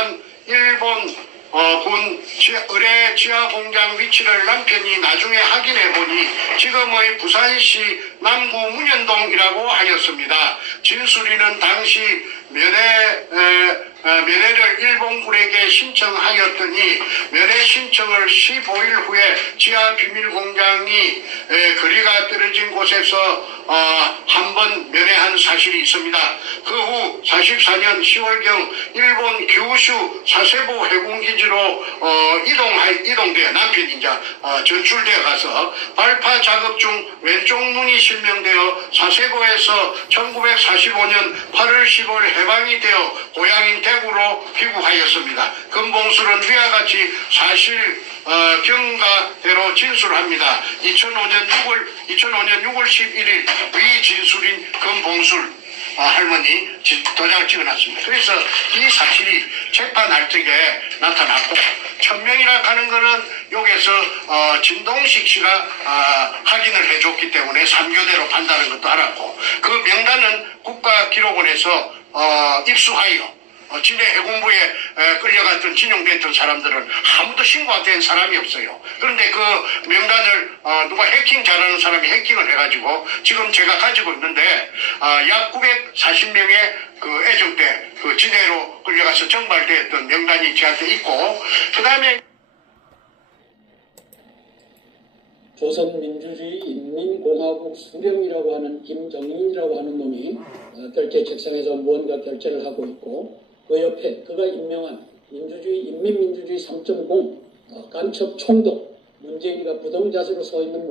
위치한 일본 어, 군 지- 의뢰 지하 공장 위치를 남편이 나중에 확인해 보니 지금의 부산시 남구 문현동이라고 하였습니다. 진수리는 당시 면회 에, 어, 면회를 일본군에게 신청하였더니 면회 신청을 15일 후에 지하 비밀 공장이 에, 거리가 떨어진 곳에서 어, 사실이 있습니다. 그 후 44년 10월경 일본 규슈 사세보 해군기지로 어, 이동하, 이동되어 남편이 이제 어, 전출되어 가서 발파 작업 중 왼쪽 눈이 실명되어 사세보에서 1945년 8월 10월 해방이 되어 고향인 대구로 귀국하였습니다. 금봉술은 위와 같이 사실 어, 경과대로 진술합니다. 2005년 6월 2005년 6월 11일 위 진술인 금봉술 아, 할머니 지- 도장을 찍어놨습니다. 그래서 이 사실이 재판할 적에 나타났고 천명이라 하는 거는 여기서 어, 진동식 씨가 아, 확인을 해줬기 때문에 3교대로 판단하는 것도 알았고 그 명단은 국가기록원에서 어, 입수하여 어, 진해 해군부에 에, 끌려갔던 진용됐던 사람들은 아무도 신고가 된 사람이 없어요. 그런데 그 명단을 어, 누가 해킹 잘하는 사람이 해킹을 해가지고 지금 제가 가지고 있는데 아, 약 940명의 그 애정대 그 진해로 끌려가서 정발됐던 명단이 저한테 있고 그 다음에 조선민주주의 인민공화국 수령이라고 하는 김정인이라고 하는 놈이 어, 결제 책상에서 무언가 결제를 하고 있고 그 옆에 그가 임명한 민주주의 인민민주주의 3.0 어, 간첩 총독 문재인이가 부동자세로 서 있는